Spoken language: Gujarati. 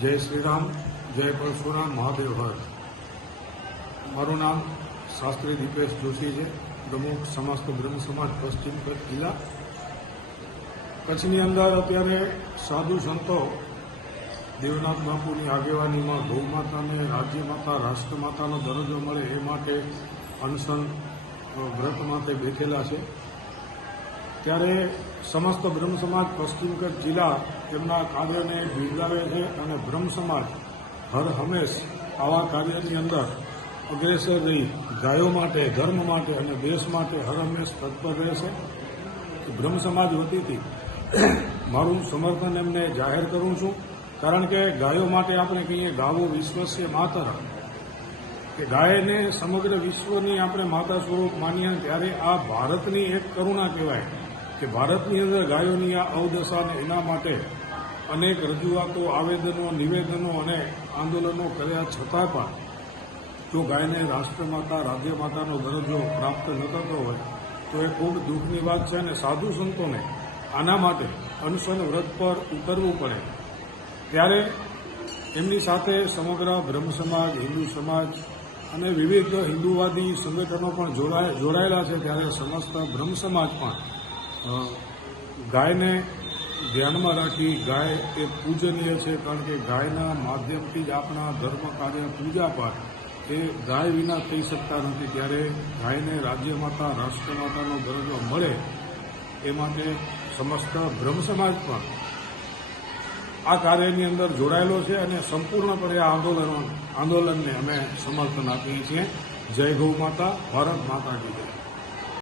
જય શ્રી રામ, જય પરશુરામ, મહાદેવ હર. મારું નામ શાસ્ત્રી દીપેશ જોશી છે, પ્રમુખ સમસ્ત બ્રહ્મ સમાજ પશ્ચિમ કચ્છ જિલ્લા. કચ્છની અંદર અત્યારે સાધુ સંતો દેવનાથ બાપુની આગેવાનીમાં ગૌ માતાને રાજ્ય માતા રાષ્ટ્રમાતાનો દરજ્જો મળે એ માટે અનશન વ્રત માટે બેઠેલા છે. ત્યારે સમસ્ત બ્રહ્મ સમાજ પશ્ચિમ કચ્છ જિલ્લા તેમના કાર્યને બિરદાવે છે અને બ્રહ્મ સમાજ હર હંમેશ આવા કાર્યની અંદર અગ્રેસર રહી ગાયો માટે, ધર્મ માટે અને દેશ માટે હર હંમેશ તત્પર રહેશે. બ્રહ્મ સમાજ વતીથી મારું સમર્થન એમને જાહેર કરું છું, કારણ કે ગાયો માટે આપણે કહીએ ગાવો વિશ્વસ્ય માતર, કે ગાયને સમગ્ર વિશ્વની આપણે માતા સ્વરૂપ માનીએ ત્યારે આ ભારતની એક કરુણા કહેવાય કે ભારતની અંદર ગાયોની આ અવદશાને એના માટે અનેક રજૂઆતો, આવેદનો, નિવેદનો અને આંદોલનો કર્યા છતાં પણ જો ગાયને રાષ્ટ્રમાતા, રાજ્યમાતાનો દરજ્જો પ્રાપ્ત ન થતો હોય તો એ ખૂબ દુઃખની વાત છે. અને સાધુ સંતોને આના માટે અનશન વ્રત પર ઉતરવું પડે ત્યારે એમની સાથે સમગ્ર બ્રહ્મ સમાજ, હિન્દુ સમાજ અને વિવિધ હિન્દુવાદી સંગઠનો પણ જોડાયેલા છે. ત્યારે સમસ્ત બ્રહ્મ સમાજ પણ ગાયને ધ્યાનમાં રાખી, ગાય એ પૂજનીય છે, કારણ કે ગાયના માધ્યમથી જ આપણા ધર્મ કાર્ય, પૂજા પાઠ એ ગાય વિના થઈ શકતા નથી. ત્યારે ગાયને રાજ્યમાતા, રાષ્ટ્રમાતાનો દરજ્જો મળે એ માટે સમસ્ત બ્રહ્મ સમાજ પણ આ કાર્યની અંદર જોડાયેલો છે અને સંપૂર્ણપણે આ આંદોલનને અમે સમર્થન આપીએ છીએ. જય ગૌ માતા, ભારત માતા કી જય.